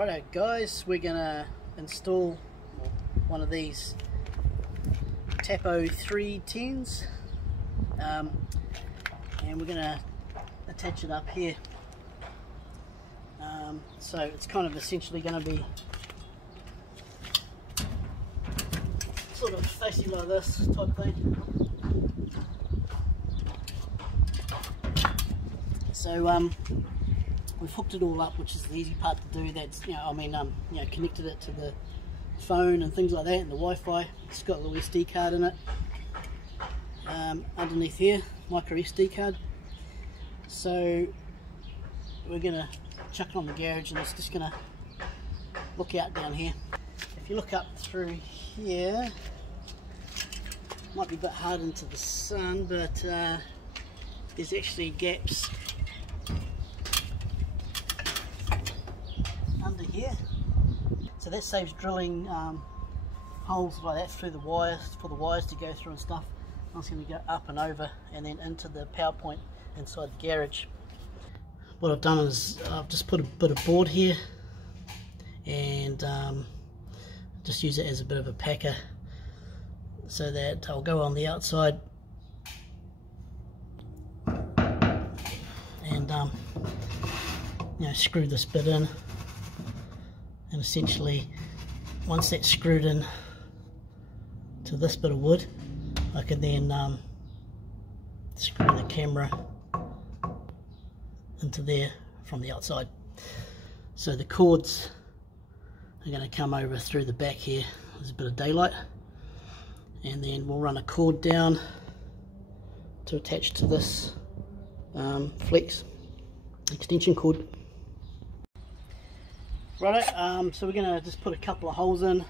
Righto guys, we're gonna install one of these Tapo C310s and we're gonna attach it up here. So it's kind of essentially going to be sort of facing like this type thing. So we've hooked it all up, which is the easy part to do. That's connected it to the phone and things like that, and the Wi-Fi. It's got a little SD card in it. Underneath here, micro SD card. So we're gonna chuck it on the garage, and it's just gonna look out down here. If you look up through here, might be a bit hard into the sun, but there's actually gaps under here, so that saves drilling holes like that through the wires, for the wires to go through and stuff. I'm just going to go up and over and then into the power point inside the garage. What I've done is I've just put a bit of board here and just use it as a bit of a packer, so that I'll go on the outside and screw this bit in, and essentially once that's screwed in to this bit of wood, I can then screw the camera into there from the outside. So the cords are going to come over through the back here. There's a bit of daylight, and then we'll run a cord down to attach to this flex extension cord. Righto, so we're going to just put a couple of holes in,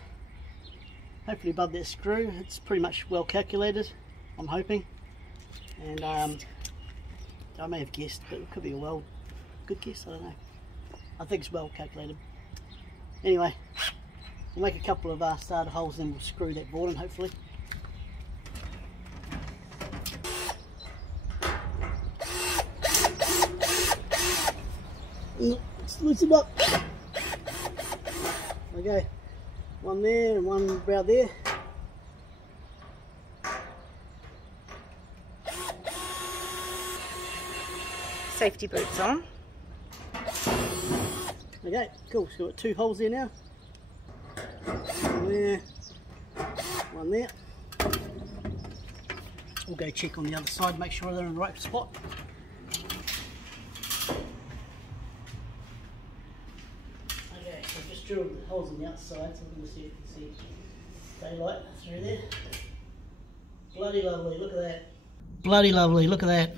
hopefully above that screw. It's pretty much well calculated, I'm hoping, and I may have guessed, but it could be a good guess, I don't know. I think it's well calculated. Anyway, we'll make a couple of starter holes, then we'll screw that board in, hopefully. Let's loosen up. Okay, one there and one about there. Safety boots on. Okay, cool. So we've got two holes there now. One there, one there. We'll go check on the other side, make sure they're in the right spot. Okay, so I've just drilled the holes on the outside, so we're going to see if you can see daylight through there. Bloody lovely, look at that. Bloody lovely, look at that.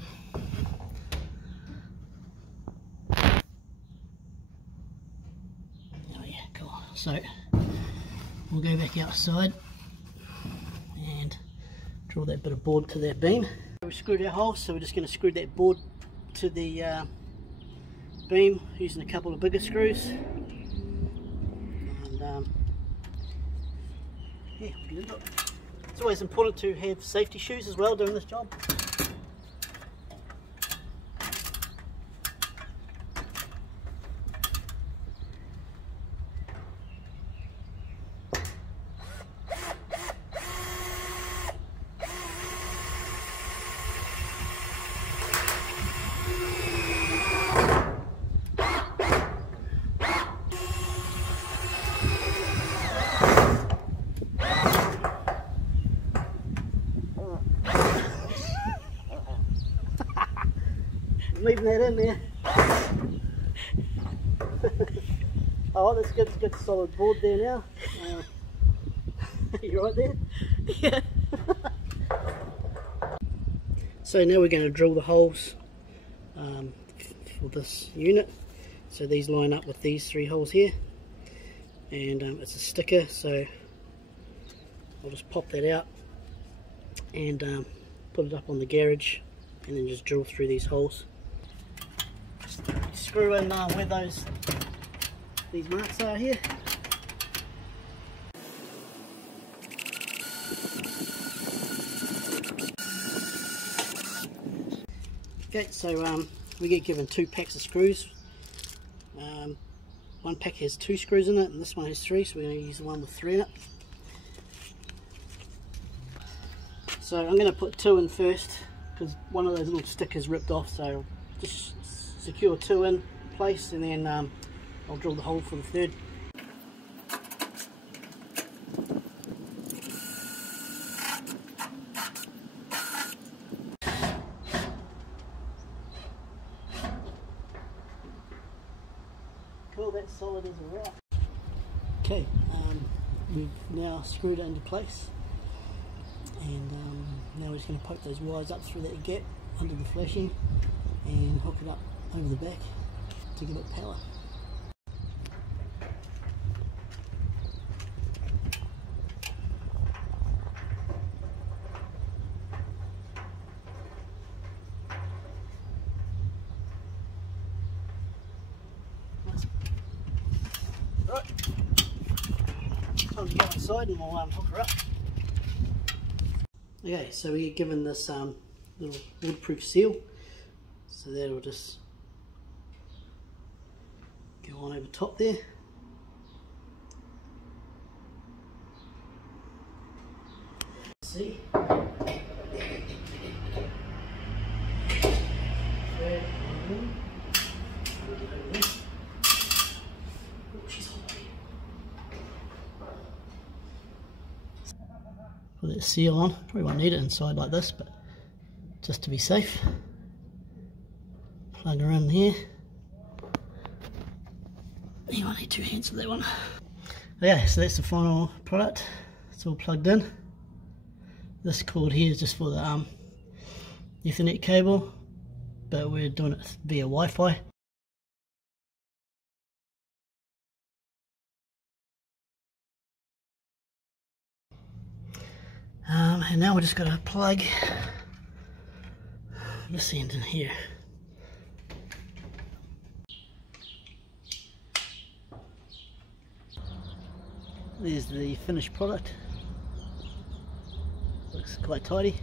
So we'll go back outside and drill that bit of board to that beam. We screwed our hole, so we're just going to screw that board to the beam using a couple of bigger screws. And yeah, we'll get into it. It's always important to have safety shoes as well doing this job. Leaving that in there. Oh, that's good. Good solid board there now. You right there? Yeah. So now we're going to drill the holes for this unit. So these line up with these three holes here, and it's a sticker, so I'll just pop that out and put it up on the garage, and then just drill through these holes. Screw in where these marks are here. Okay, so we get given 2 packs of screws. one pack has 2 screws in it and this one has 3, so we're going to use the one with 3 in it. So I'm going to put 2 in first because one of those little stickers ripped off, so I'll just secure 2 in place and then I'll drill the hole for the third. Cool, that's solid as a rock. Okay, we've now screwed it into place, and now we're just going to poke those wires up through that gap under the flashing and hook it up over the back to give it power. Right, time to go inside and we'll hook her up. Okay, so we're given this little waterproof seal, so that'll just go on over top there. See? Put that seal on. Probably won't need it inside like this, but just to be safe, plug her in here. You might need 2 hands for that one. Okay, so that's the final product. It's all plugged in. This cord here is just for the Ethernet cable, but we're doing it via Wi-Fi. And now we're just going to plug this end in here. There's the finished product. Looks quite tidy.